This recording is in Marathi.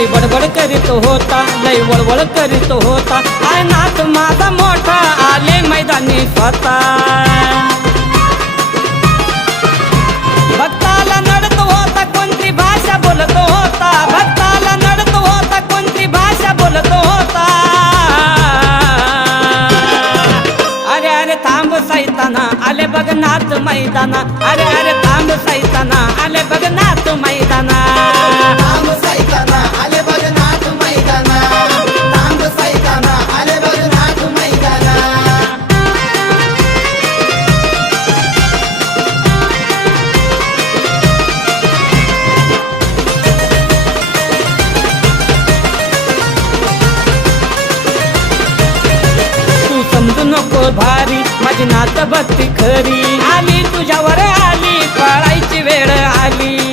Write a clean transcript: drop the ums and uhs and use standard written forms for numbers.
लय बडबड करीत होता, लय वळवळ करीत होता, आय नाथ माझा मोठा आले मैदानी स्वतः. भक्ताला नडत होता कोणती भाषा बोलत होता, भक्ताला नडत होता कोणती भाषा बोलत होता. अरे अरे थांब सैताना आले बघ नाथ मैदाना, अरे अरे थांब सैताना आले बघ नाथ मैदाना. थांब सैताना आले बघ नाथ मैदाना, थांब सैताना आले बघ नाथ मैदाना. तू समजू नको भारी माझी नाथ भक्ती खरी, आली तुझ्यावर आली पळायची वेळ आली.